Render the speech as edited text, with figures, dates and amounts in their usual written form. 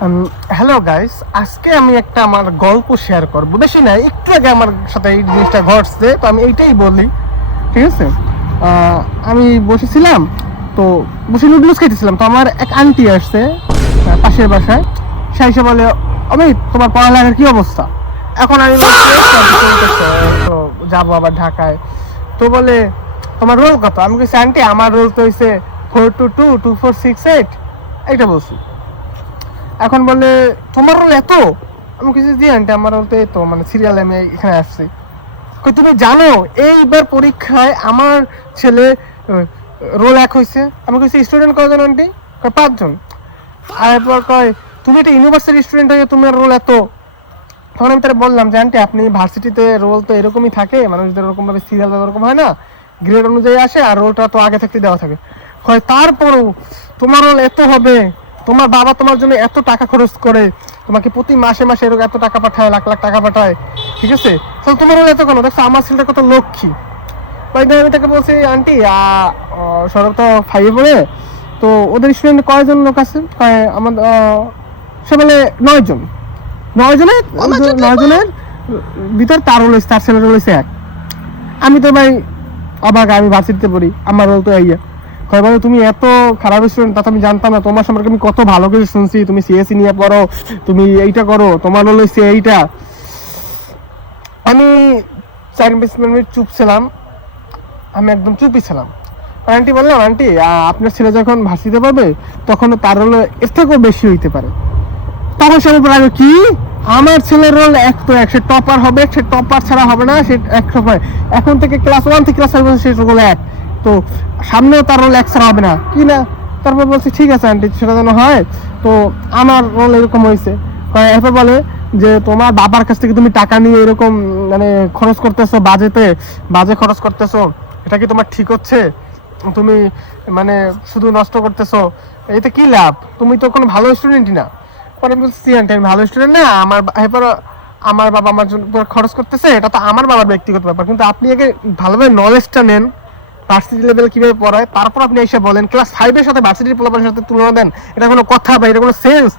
Hello guys, আজকে আমি একটা আমার গল্প শেয়ার করব। বেশি না, একটু আগে আমার সাথে এই জিনিসটা ঘটছে, তো আমি এইটাই বলি। ঠিক আছে? আমি বসেছিলাম, তো বসে নুডলস খাইতেছিলাম, তো আমার এক আন্টি আসছে পাশের বাসায়। সে এসে বলে, অমিত তোমার পড়ালেখার কি অবস্থা? এখন আমি বলছি তো যাবো আবার ঢাকায়। তো বলে তোমার রোল কত? আমি বলছি আন্টি আমার রোল তো হয়েছে 4222468, এইটা বলছি। এখন বলে তোমার রোল এত? আমি কিছু জি আন্টি আমার রোল তো এই তো, মানে সিরিয়ালে আমি এখানে আসছি। তুমি জানো এইবার পরীক্ষায় আমার ছেলে রোল এক হয়েছে। আমি কইছি স্টুডেন্ট কয়জন আন্টি? কয় 5 জন। আর এরপর কয় তুমি একটা ইউনিভার্সিটি স্টুডেন্ট হয়ে তোমার রোল এত? তখন আমি তারা বললাম যে আন্টি আপনি ভার্সিটিতে রোল তো এরকমই থাকে, মানুষদের ওরকম ভাবে সিরিয়াল ওরকম হয় না, গ্রেড অনুযায়ী আসে, আর রোলটা তো আগে থেকে দেওয়া থাকে। হয় তারপরও তোমার রোল এত হবে? তোমার বাবা তোমার জন্য এত টাকা খরচ করে, তোমাকে প্রতি মাসে মাসে এরকম এত টাকা পাঠায়, লাখ লাখ টাকা পাঠায়, ঠিক আছে, তাহলে তোমার রোল এত কেন? দেখছো আমার ছেলেটা কত লক্ষ্মী। আমি তাকে বলছি আন্টি সৌরভ তো 5-এ পড়ে, তো ওদের স্টুডেন্ট কয়জন লোক আছে? আমাদের সে বলে 9 জন। 9 জনের ভিতর তার রোল, তার ছেলের রোল এক। আমি তো ভাই অবাক, আমি ভার্সিটিতে পড়ি, আমার রোল তো ইয়া। কয় বলে তুমি এত খারাপ স্টুডেন্ট, তা আমি জানতাম না। তোমার সম্পর্কে আমি কত ভালো কিছু শুনছি, তুমি সিএসসি নিয়ে পড়ো, তুমি এইটা করো, তোমার রোল হচ্ছে এইটা। আমি 4-5 মিনিট চুপ ছিলাম, আমি একদম চুপই ছিলাম। আন্টি বললাম আন্টি আপনার ছেলে যখন ভার্সিটিতে পাবে তখন তার রোল এর থেকেও বেশি হইতে পারে। তখন সে বলে কি আমার ছেলের রোল এক তো এক, সে টপার হবে, সে টপার ছাড়া হবে না, সে 100 এখন থেকে ক্লাস 1 থেকে ক্লাস 5 সে রোল এক, তো সামনেও তার রোল এক ছাড়া হবে না কি না। তারপর বলছি ঠিক আছে আন্টি, সেটা যেন হয়। তো আমার রোল এরকম হয়েছে। এরপর বলে যে তোমার বাবার কাছ থেকে তুমি টাকা নিয়ে এরকম মানে খরচ করতেছো, বাজে খরচ করতেছো, এটা কি তোমার ঠিক হচ্ছে? তুমি মানে শুধু নষ্ট করতেছো, এতে কি লাভ? তুমি তো কোনো ভালো স্টুডেন্টই না। পরে বলছি আন্টি আমি ভালো স্টুডেন্ট না, এরপর আমার বাবা আমার জন্য খরচ করতেছে, এটা তো আমার বাবার ব্যক্তিগত ব্যাপার, কিন্তু আপনি আগে ভালোভাবে নলেজটা নেন ভার্সিটি লেভেল কিভাবে পড়ায়, তারপর আপনি এসে বলেন ক্লাস 5-এর সাথে ভার্সিটির পোলাপানের সাথে তুলনা দেন। এটা কোনো কথা বা এটা কোনো সেন্স?